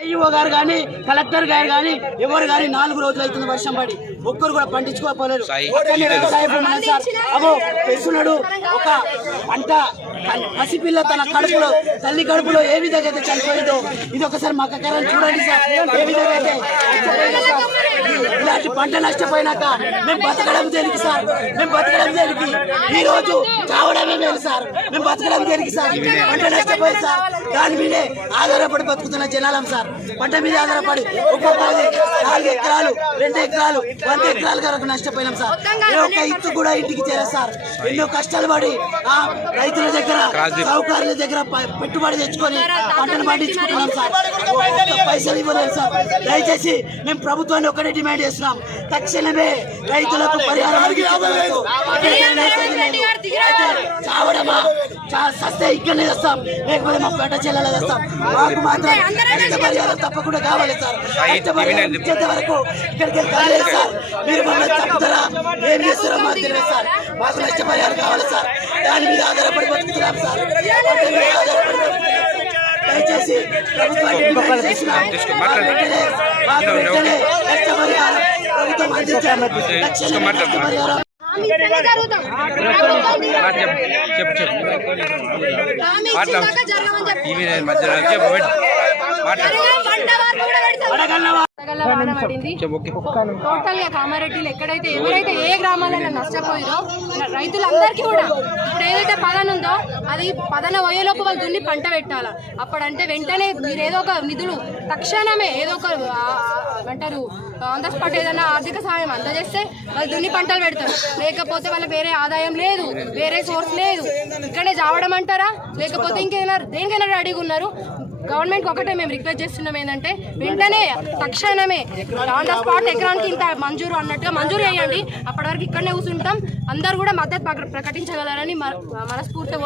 EO గారు కానీ collector గారు కానీ ఎవరు కానీ నాలుగు రోజులు అవుతుంది వర్షం పడి. ఒక్కరు కూడా తెస్తున్నాడు ఒక పంట పసిపిల్ల తన కడుపులో తల్లి కడుపులో ఏ విధంగా అయితే చనిపోయిందో ఇది ఒకసారి మా కక్కరని చూడండి సార్. ఏ విధంగా అయితే. ఇలాంటి పంట నష్టపోయినాక మేము బతకడం దేనికి సార్? మేము బతకడం దేనికి? ఈ రోజు కావడమే మేలు సార్. మేము బతకడం దేనికి సార్? పంట నష్టపోయి సార్. దాని మీదే ఆధారపడి బతుకుతున్న జనాలం సార్. పంట మీద ఆధారపడి ఒక్కొక్క ఎకరాలు రెండు ఎకరాలు వంద ఎకరాల వరకు నష్టపోయినాం సార్. ఏ ఒక్క ఇత్తు కూడా ఇంటికి చేరదు సార్. ఎన్నో కష్టాలు పడి ఆ రైతుల దగ్గర సౌకర్యాల దగ్గర పెట్టుబడి తెచ్చుకొని పంటను పండించుకుంటున్నాం సార్. పైసలు ఇవ్వలేదు. సార్. దయచేసి మేము ప్రభుత్వాన్ని ఒకటే డిమాండ్ చేస్తున్నాం. తక్షణమే రైతులకు పరిహారం చావడమా? చా- సస్తే ఇక్కడనే చేస్తాం. లేకపోతే మా పేట చెల్లెలు చేస్తాం. మాకు మాత్రం నష్టపరిహారం తప్పకుండా కావాలి సార్. వరకు ఇక్కడికి కాలేదు సార్. మీరు మమ్మల్ని తప్పుతారా? ఏం చేస్తారో మాకు తెలియదు సార్. మాకు నష్టపరిహారం కావాలి సార్. దాని మీద ఆధారపడి బతుకుతున్నాం సార్. ఆధారపడి. దయచేసి ప్రభుత్వం జరుగుతాం. చెప్పు చెప్పు. మాట్లాడు. టీవీ మధ్యలో చెప్పు పెట్టు మాట్లాడు జరగని పంట వరకు కూడా పెడతాం. అడగలవా టోటల్గా కామారెడ్డిలో ఎక్కడైతే ఎవరైతే ఏ గ్రామాలలో నష్టపోయారో రైతులందరికీ కూడా ఇప్పుడు ఏదైతే పదన ఉందో అది పదన పోయేలోపు వాళ్ళు దున్ని పంట పెట్టాలా. అప్పుడంటే వెంటనే మీరు ఏదో ఒక నిధులు తక్షణమే ఏదో ఒక ఏమంటారు ఆన్ ద స్పాట్ ఏదైనా ఆర్థిక సహాయం అందజేస్తే వాళ్ళు దున్ని పంటలు పెడతారు. లేకపోతే వాళ్ళ వేరే ఆదాయం లేదు వేరే సోర్స్ లేదు. ఇక్కడే చావడం అంటారా? లేకపోతే ఇంకేదైనా దేనికైనా రెడీగా ఉన్నారు. గవర్నమెంట్ ఒకటే మేము రిక్వెస్ట్ చేస్తున్నాం ఏంటంటే వెంటనే తక్షణమే ఆన్ ద స్పాట్ ఎకరానికి ఇంత మంజూరు అన్నట్టుగా మంజూరు చేయండి. అప్పటి వరకు ఇక్కడనే కూర్చుంటాం. అందరూ కూడా మద్దతు ప్రకటించగలరని మనస్ఫూర్తి